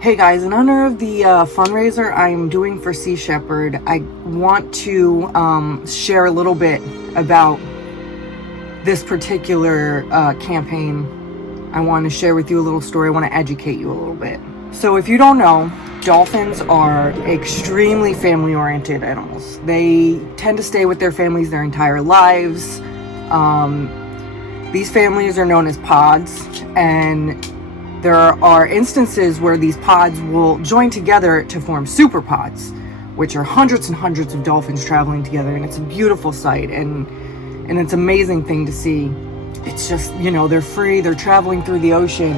Hey guys, in honor of the fundraiser I'm doing for Sea Shepherd, I want to share a little bit about this particular campaign. I want to share with you a little story. I want to educate you a little bit. So if you don't know, dolphins are extremely family-oriented animals. They tend to stay with their families their entire lives. These families are known as pods, and there are instances where these pods will join together to form super pods, which are hundreds and hundreds of dolphins traveling together, and it's a beautiful sight, and it's an amazing thing to see. It's just, they're free, they're traveling through the ocean.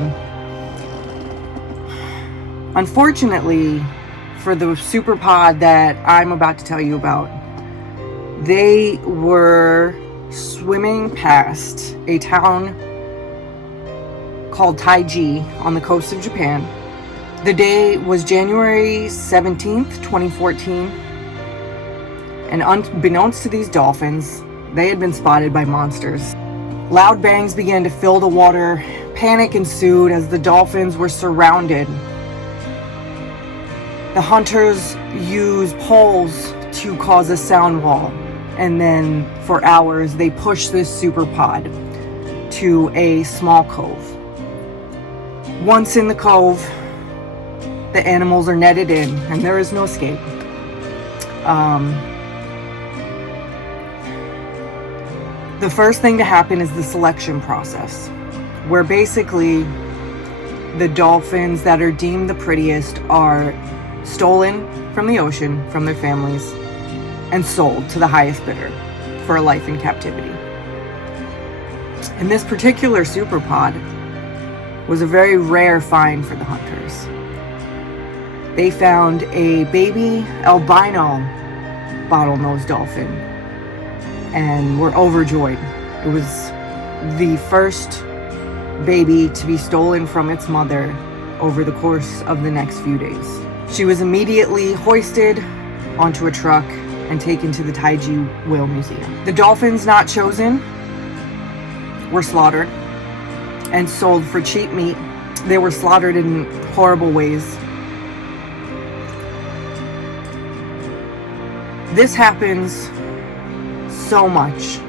Unfortunately, for the super pod that I'm about to tell you about, they were swimming past a town called Taiji on the coast of Japan. The day was January 17th, 2014, and unbeknownst to these dolphins, they had been spotted by monsters. Loud bangs began to fill the water. Panic ensued as the dolphins were surrounded. The hunters used poles to cause a sound wall, and then for hours they pushed this super pod to a small cove. Once in the cove, the animals are netted in, and there is no escape. The first thing to happen is the selection process, where basically the dolphins that are deemed the prettiest are stolen from the ocean, from their families, and sold to the highest bidder for a life in captivity. And this particular super pod was a very rare find for the hunters. They found a baby albino bottlenose dolphin and were overjoyed. It was the first baby to be stolen from its mother over the course of the next few days. She was immediately hoisted onto a truck and taken to the Taiji Whale Museum. The dolphins not chosen were slaughtered and sold for cheap meat. They were slaughtered in horrible ways. This happens so much.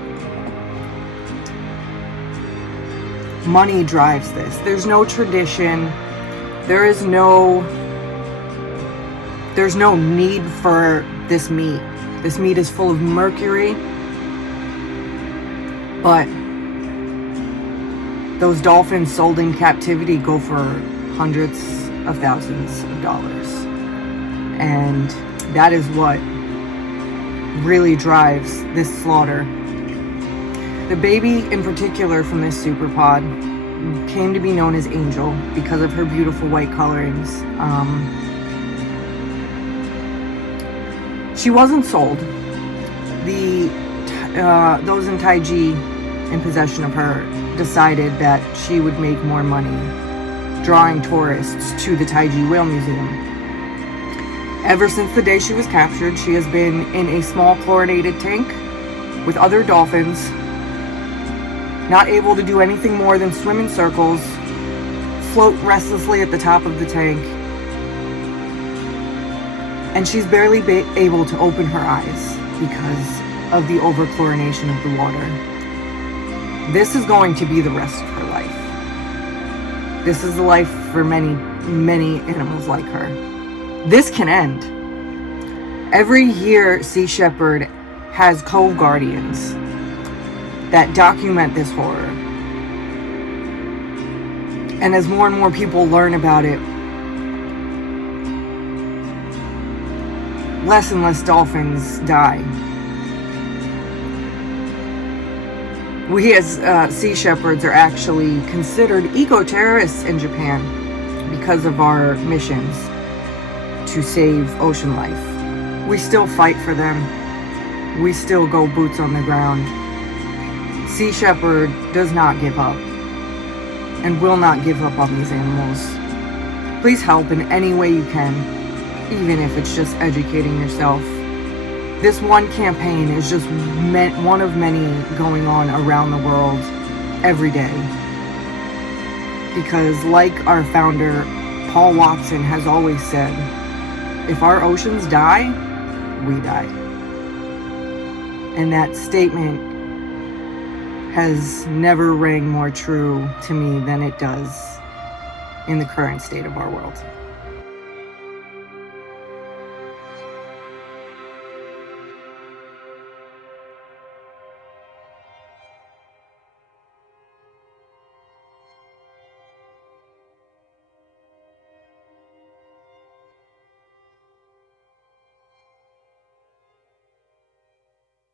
Money drives this. There's no tradition. There's no need for this meat. This meat is full of mercury, but those dolphins sold in captivity go for hundreds of thousands of dollars. And that is what really drives this slaughter. The baby in particular from this super pod came to be known as Angel because of her beautiful white colorings. She wasn't sold. Those in Taiji in possession of her decided that she would make more money drawing tourists to the Taiji Whale Museum. Ever since the day she was captured, she has been in a small chlorinated tank with other dolphins, not able to do anything more than swim in circles, float restlessly at the top of the tank, and she's barely able to open her eyes because of the overchlorination of the water. This is going to be the rest of her life. This is the life for many, many animals like her. This can end. Every year, Sea Shepherd has cove guardians that document this horror. And as more and more people learn about it, less and less dolphins die. We as Sea Shepherds are actually considered eco-terrorists in Japan because of our missions to save ocean life. We still fight for them. We still go boots on the ground. Sea Shepherd does not give up and will not give up on these animals. Please help in any way you can, even if it's just educating yourself. This one campaign is just one of many going on around the world every day. Because like our founder Paul Watson has always said, if our oceans die, we die. And that statement has never rang more true to me than it does in the current state of our world.